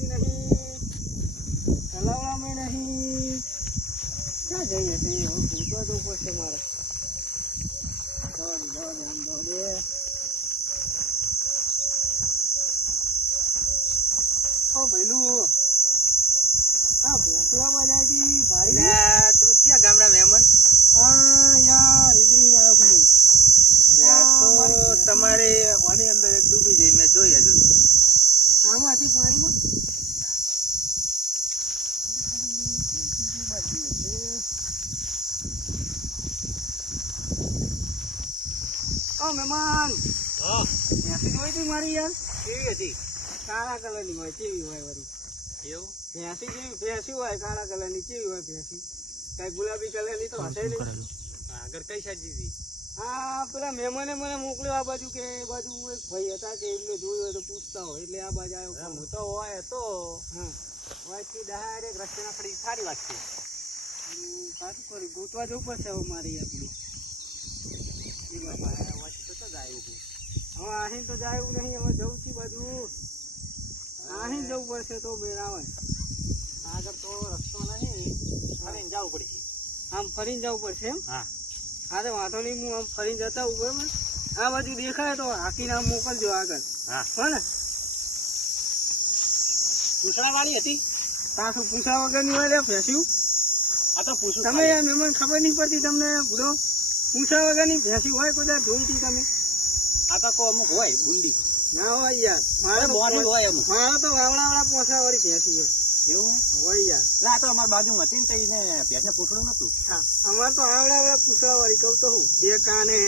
દેખાતી નહીં ચલાવવામાં નહીં ક્યાં જઈએ છે હું ભૂતવા ઉપર છે મારે દોડી દોડી ઓ મહેમાન. ભેંસી જોઈ હતી મારી યાર. કેવી હતી? કાળા કલરની હોય કેવી હોય વળી. એવું? ભેંસી જેવી ભેંસી હોય કાળા કલરની કેવી હોય ભેંસી. કઈ ગુલાબી કલરની તો હશે નહીં. આગળ કઈ સાજી હતી? હા પેલા મહેમાને મને મોકલ્યો આ બાજુ કે એ બાજુ એક ભાઈ હતા કે એમને જોયું હોય તો પૂછતા હોય એટલે આ બાજુ આવ્યો હું તો હોય તો હા. વાતથી ડાયરેક્ટ રસ્તેના ખડી સારી વાત છે. સાચું કર્યું. ગોતવા જવું પડશે હવે મારી આપણું એ બાપા તો જ આવ્યું હું. હવે અહીં તો જાય એવું નહીં હવે જવું છું બધું અહીં જવું પડશે તો મેળ આવે આગળ તો રસ્તો નહીં. ફરીને જવું પડશે. આમ ફરીને જવું પડશે એમ? હા. હા તો વાંધો નહીં હું આમ ફરીને જતા હું બરાબર? આ બાજુ દેખાય તો હાકીને આમ મોકલજો આગળ. હા. હો ને? પૂછડા વાળી હતી? પાછું પૂછા વગરની હોય લે ભેંસ્યું તમે યાર મહેમાન ખબર નહીં પડતી તમને બુડો પૂછા વગરની ભેંસી હોય કોઈ દાડો જોઈ હતી તમે. આ તો કો અમુક હોય બુંદી ના હોય યાર. મારે પોંચ- હોય અમુક. મારા તો વાવડાવાળા પોસા વાળી ભેંસી હોય. એવું હોય યાર. ના તો અમારી બાજુ હતી ને તો એને ભેંસને પૂછડું નતું. હા અમારે તો પૂછડા વાળી કહું તો હું. બે કાન હે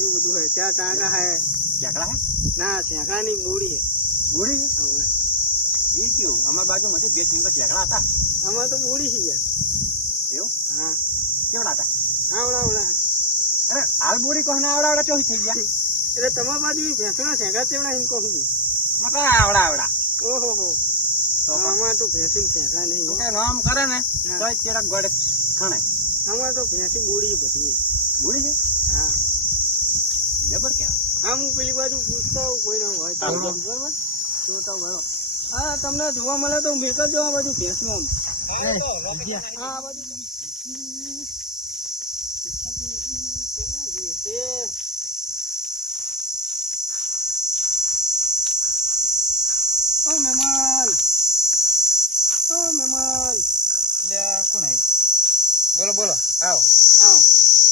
એવું બધું હે. ચાર ટાંકા હે. ચેકડા હે? ના શેખાની મૂડી હે. મૂડી હા, હોય. એ કેવું અમારી હતી ભેંસ તો ચેકડા હતા. અમારે તો મૂડી છે યાર. એવું? હા. કેવડા હતા? આવડાવાળા અરે હાલ બોરી કોને આવડા આવડા ચોહી થઈ ગયા. એટલે તમારા બાજુ ભેંસોના શેખા ચેવડા એમ કહું મકા આવડા આવડા. ઓહો હો તો પણ તો ભેંસી શેખા નહીં. નામ કરે ને. તો ચેરા ગોડે ખણે. અમારે તો ભેંસી બુડી બધી બોલી છે? હા. જબર કહેવાય. હા હું પેલી બાજુ પૂછતા કોઈ ના હોય. બરોબર જોતા બરોબર હા તમને જોવા મળે તો મેક જ જોવા બાજુ ભેંસનું હા બાજુ. ઓ મહેમાન ઓ મહેમાન લે કોણ આવી? બોલો બોલો. આવો. આવો.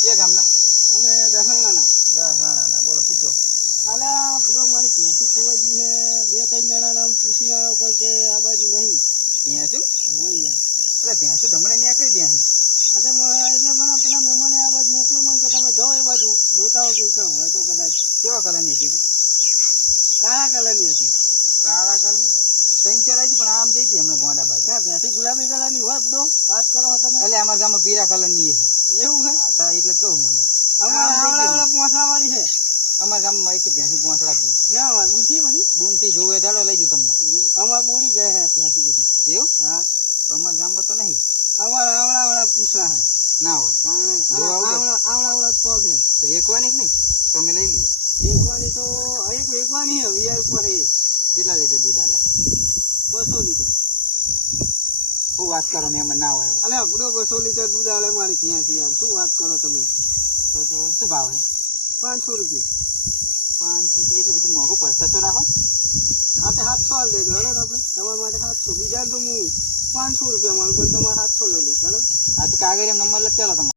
કે ગામના? અમે દહાણાના દસ જણાના બોલો શું કહો આલા પૂરો મારી ભેંસી ખોવાઈ ગઈ છે બે ત્રણ જણા નામ પૂછી આવ્યો પણ કે આ બાજુ નહીં ત્યાં શું હોય યાર એટલે ત્યાં શું તમને નીકળી દે અહીં હા તો મ- એટલે મને પેલા મહેમાને આ બાજુ મોકલ્યો મને કે તમે જાઓ એ બાજુ જોતા હો કે કઈ હોય તો કદાચ કેવા કલરની હતી કાળા કલરની હતી કાળા કલરની ત્રણ ચાર આવી પણ આમ જઈ હતી હમણાં ગોંડા બાજુ ત્યાં ભેંસી ગુલાબી કલરની હોય પૂરો વાત કરો તમે. એટલે અમારા ગામમાં પીળા કલરની ની છે. એવું છે એટલે કહું મેં મને. અમારા આમ જઈ આવડા ગઈ. આવડા પોસા વાળી છે અમારા ગામમાં એક ભેંસી પહોંચડા જ નહીં. ના બુઠી બધી? બૂનથી જોવે દાડો લઈ જઉં તમને. અમાર બોડી ગયા હે ભેંસી બધી. એવું? હા. અમારા ગામમાં તો નહીં. અમારા આવડા આવડા પૂછડા ના હોય. હા, આવડા. આવડા પગ વેકવાની નહીં? તમે લઈ લઈએ વેકવાની તો એક વેકવાની હે વીઆર ઉપર એ કેટલા લીટર દૂધ આલે? બસો લીટર. શું વાત કરો મેં ના હોય. અલે બુડો બસો લીટર દૂધ આલે મારી ત્યાંથી યાર શું વાત કરો તમે? તો તો શું ભાવ? હે પાંચસો રૂપિયા. પાંચસો તો એટલું બધું મોંઘું પડે છસો રાખો તો સાતસો હાલ દેજો હેડો તમે તમારા માટે સાતસો બીજા તો હું પાંચસો રૂપિયા મારું પણ તમારે સાતસો લઈ લઈશ હેડો. આ તો કાગળ નંબર લખેલો તમારે.